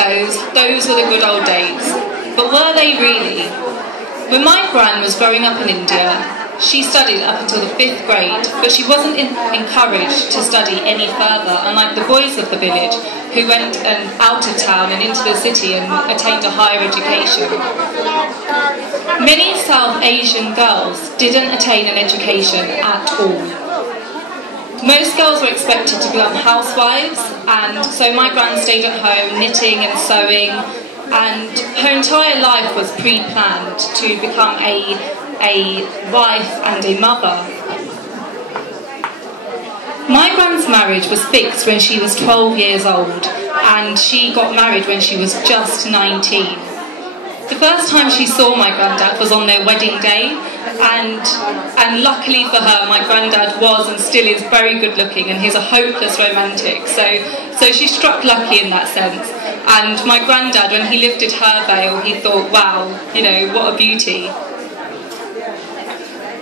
goes, those were the good old days. But were they really? When my gran was growing up in India, she studied up until the 5th grade, but she wasn't encouraged to study any further, unlike the boys of the village who went out of town and into the city and attained a higher education. Many South Asian girls didn't attain an education at all. Most girls were expected to become housewives, and so my gran stayed at home knitting and sewing, and her entire life was pre-planned to become a wife and a mother. My gran's marriage was fixed when she was 12 years old, and she got married when she was just 19. The first time she saw my granddad was on their wedding day, and luckily for her, my granddad was and still is very good looking, and he's a hopeless romantic, so she struck lucky in that sense. And my granddad, when he lifted her veil, he thought, wow, you know, what a beauty.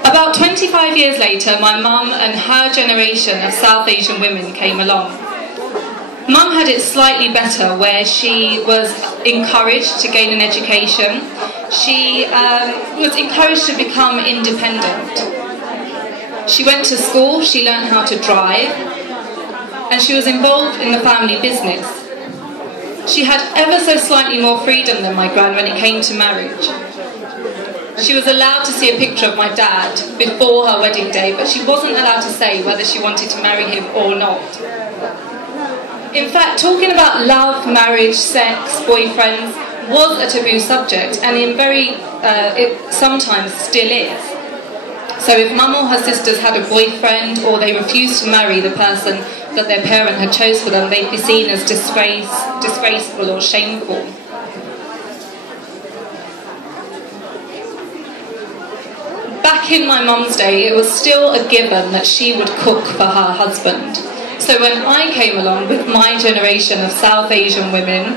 About 25 years later, my mum and her generation of South Asian women came along. Mum had it slightly better, where she was encouraged to gain an education. She was encouraged to become independent. She went to school, she learned how to drive, and she was involved in the family business. She had ever so slightly more freedom than my gran when it came to marriage. She was allowed to see a picture of my dad before her wedding day, but she wasn't allowed to say whether she wanted to marry him or not. In fact, talking about love, marriage, sex, boyfriends was a taboo subject, and it sometimes still is. So if mum or her sisters had a boyfriend, or they refused to marry the person that their parent had chose for them, they'd be seen as disgraceful or shameful. Back in my mum's day, it was still a given that she would cook for her husband. So when I came along with my generation of South Asian women,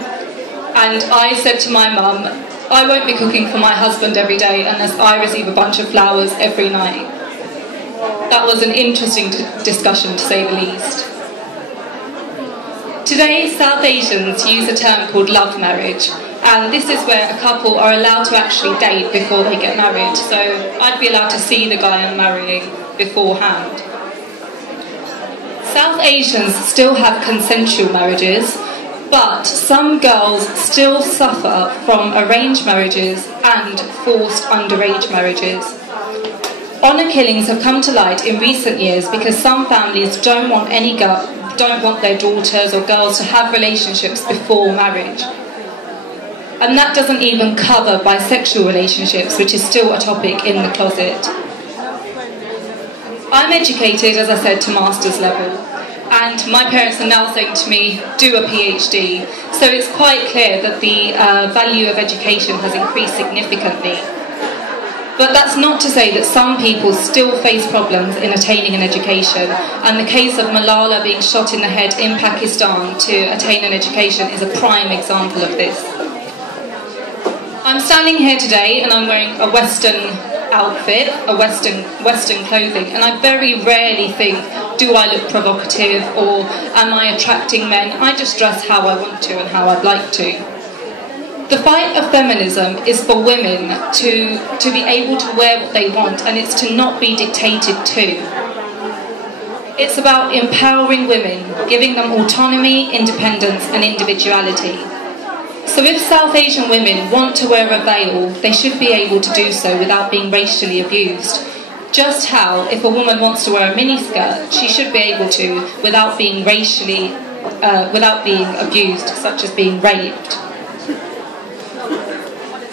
and I said to my mum, I won't be cooking for my husband every day unless I receive a bunch of flowers every night. That was an interesting discussion, to say the least. Today, South Asians use a term called love marriage, and this is where a couple are allowed to actually date before they get married. So I'd be allowed to see the guy I'm marrying beforehand. South Asians still have consensual marriages, but some girls still suffer from arranged marriages and forced underage marriages. Honour killings have come to light in recent years because some families don't want their daughters or girls to have relationships before marriage. And that doesn't even cover bisexual relationships, which is still a topic in the closet. I'm educated, as I said, to master's level, and my parents are now saying to me, do a PhD. So it's quite clear that the value of education has increased significantly. But that's not to say that some people still face problems in attaining an education, and the case of Malala being shot in the head in Pakistan to attain an education is a prime example of this. I'm standing here today and I'm wearing a Western outfit, a Western clothing, and I very rarely think, do I look provocative or am I attracting men? I just dress how I want to and how I'd like to. The fight of feminism is for women to be able to wear what they want, and it's to not be dictated to. It's about empowering women, giving them autonomy, independence and individuality. So if South Asian women want to wear a veil, they should be able to do so without being racially abused. Just how, if a woman wants to wear a miniskirt, she should be able to without being abused, such as being raped.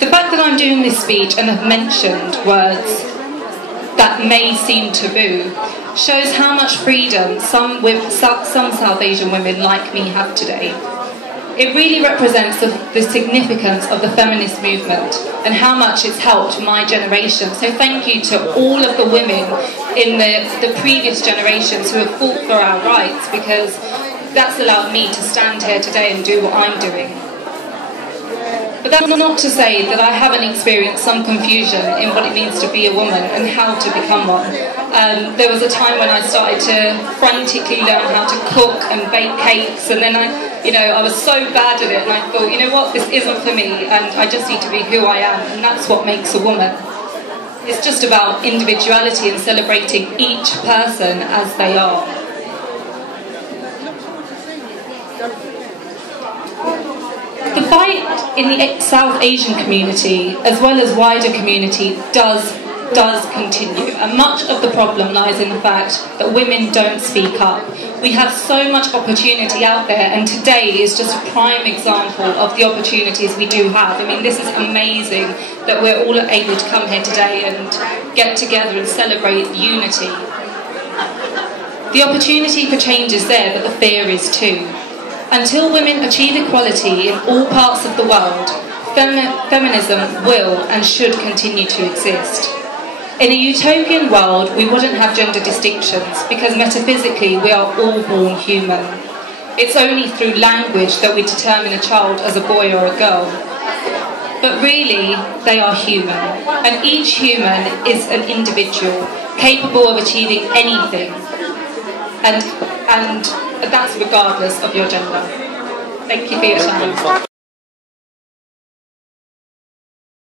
The fact that I'm doing this speech and have mentioned words that may seem taboo shows how much freedom some South Asian women like me have today. It really represents the significance of the feminist movement and how much it's helped my generation. So thank you to all of the women in the previous generations who have fought for our rights, because that's allowed me to stand here today and do what I'm doing. But that's not to say that I haven't experienced some confusion in what it means to be a woman and how to become one. There was a time when I started to frantically learn how to cook and bake cakes, and then You know, I was so bad at it, and I thought, you know what, this isn't for me, and I just need to be who I am, and that's what makes a woman. It's just about individuality and celebrating each person as they are. The fight in the South Asian community, as well as wider community, does continue, and much of the problem lies in the fact that women don't speak up. We have so much opportunity out there, and today is just a prime example of the opportunities we do have. I mean, this is amazing that we're all able to come here today and get together and celebrate unity. The opportunity for change is there, but the fear is too. Until women achieve equality in all parts of the world, feminism will and should continue to exist. In a utopian world, we wouldn't have gender distinctions because metaphysically we are all born human. It's only through language that we determine a child as a boy or a girl. But really, they are human, and each human is an individual capable of achieving anything, and that's regardless of your gender. Thank you for your time.